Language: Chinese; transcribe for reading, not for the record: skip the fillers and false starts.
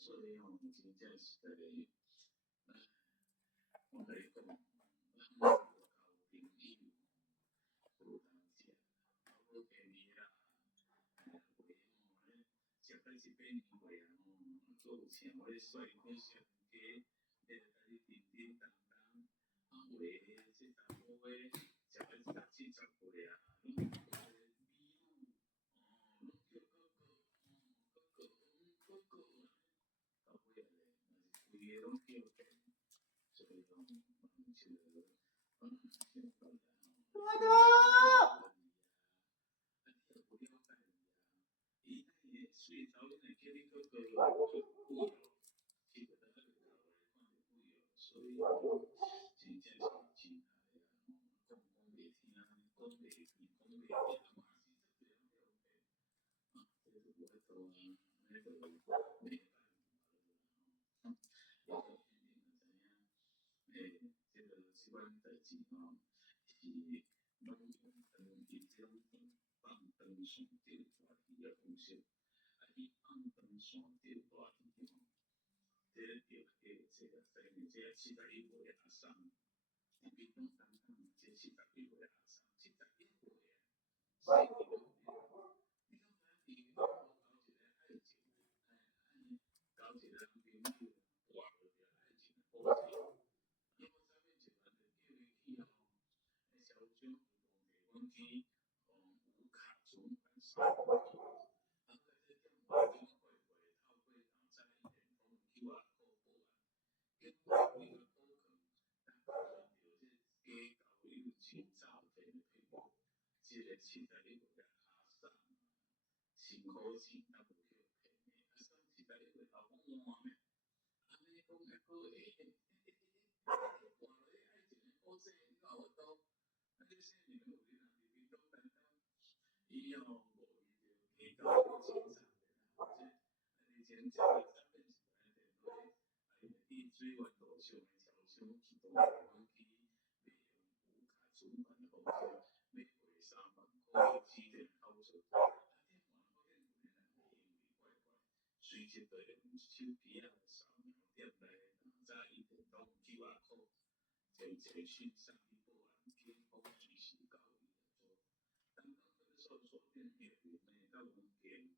所以吼，真正是一个，我甲你讲，交朋友有当时啊，好便宜啦，袂吼咧，食到一百年岁啊吼，佫有请我咧帅哥小家，咧甲你叮叮当当，啊话这查某个食到60、70岁啊，拢叫美女，拢叫哥哥，到尾啊咧，嘛是规个拢叫遍，所以讲，就先讲啦吼。有了解伊，伊水头先会叫你哥哥，贵哦，去到倒个头来看着贵哦，所以真正是真害啊！讲袂听，讲袂见，讲袂听，嘛是做袂晓了解，这就无法度啊，那就没办法了。你就肯定知影，这个即款代志吼，是拢用伊这种放长线钓大鱼的方式，伊放长线钓大鱼吼，这个钓的这个所以这71岁的阿桑，你比讲当当这71岁的阿桑，71岁啊，所以伊讲你讲伊无交一个爱情，交一个男朋友，活无着爱情的保证。那么上面一段就叫伊去吼，小酒福同地方去，无卡存款3个月，啊，在这点黄金快快透过再一点讲 QR code 报案，经过几个补课，咱发现到这假交友群诈骗的骗局，这个71岁的阿桑啊，辛苦钱也无去骗的，阿桑71岁头讲换咩？安尼讲会好诶。换落去爱情的保证，你看我都，啊，你说你有你人民币拢等到，以后无遇到假交友情诈骗啊，这以前这个诈骗是来电话，以水源路上的超商去到地方去，利用无卡存款的方式，要汇3万块去指定好处，啊，电话发现有个人行为怪怪，随即就用手机啊扫描店内哪早一点拢 QR code。就捷讯上去报案，警方随时到伊就做。当到分手锁定叶云呢，到门前